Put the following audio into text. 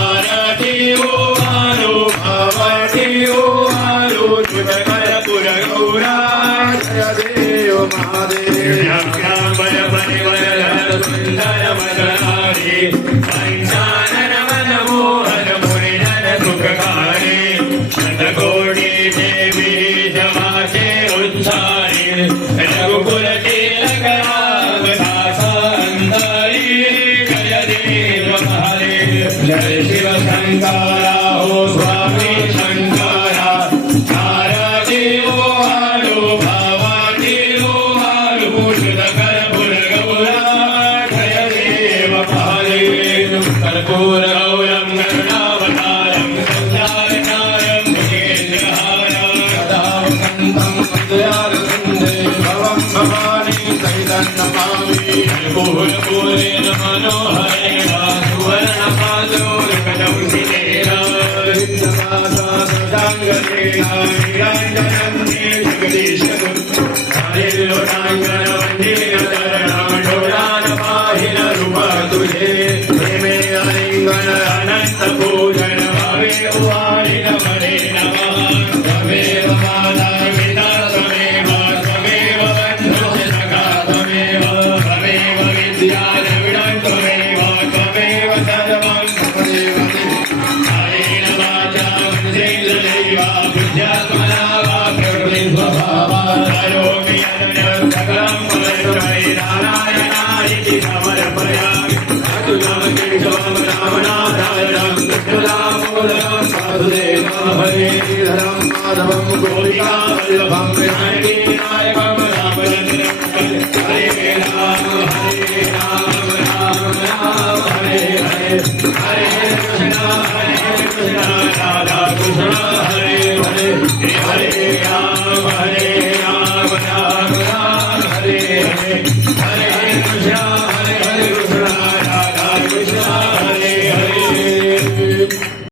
आरती ओवारो भवती ओवारो तुझकर पुरगौरा जय देव महादेव बल परिवर सुंदर मदनारी पंचानन मन मोहन मुनिजन सुखकारी शतकोटी देवी जमाचे उच्चारी रघुकुल तिलक राम दासांतरी जय देव महादेव जय शिव शंकरा हो स्वामी शंकरा आरती ओवारो भवती ओवारो तुझकर पुरगौरा जय देव महादेव कर्पूरगौरं करुणावतारं संसारकारं भुजगेन्द्रहारं सदा वसन्तं दयालुवन्दे भवं भवानी सहितं नमामि कर्पूरपूरेण मनोहरेण सुवर्णपादोरकटं शिलेन विद्यमाता सदाङ्गलेन नीलाञ्जनं जगदीशगुरु हरिलोटाङ्गनवन्देन चरणं डोलानपाहिन रूप तुझे प्रेमे आलिङ्गन अनन्त पूजन भवे उवारिन मणे नमः त्वमेव माता पिता त्वमेव त्वमेव बन्धुश्च सखा त्वमेव त्वमेव विद्या द्रविडं त्वमेव त्वमेव सर्वं त्वमेव कायेन वाचा मनसेन्द्रियैर्वा बुद्ध्यात्मना वा प्रकृतिस्वभावा करोमि यदनं सकलं परस्मै नारायणाय समर्पयामि अतुलं केशवं रामनाथायं कृष्णदामोदरं वासुदेवं हरेधरं माधवं गोपिकावल्लभं जानकीनायकं रामचन्द्रं हरे राम राम राम हरे हरे हरे कृष्ण राधा कृष्ण हरे हरे हरे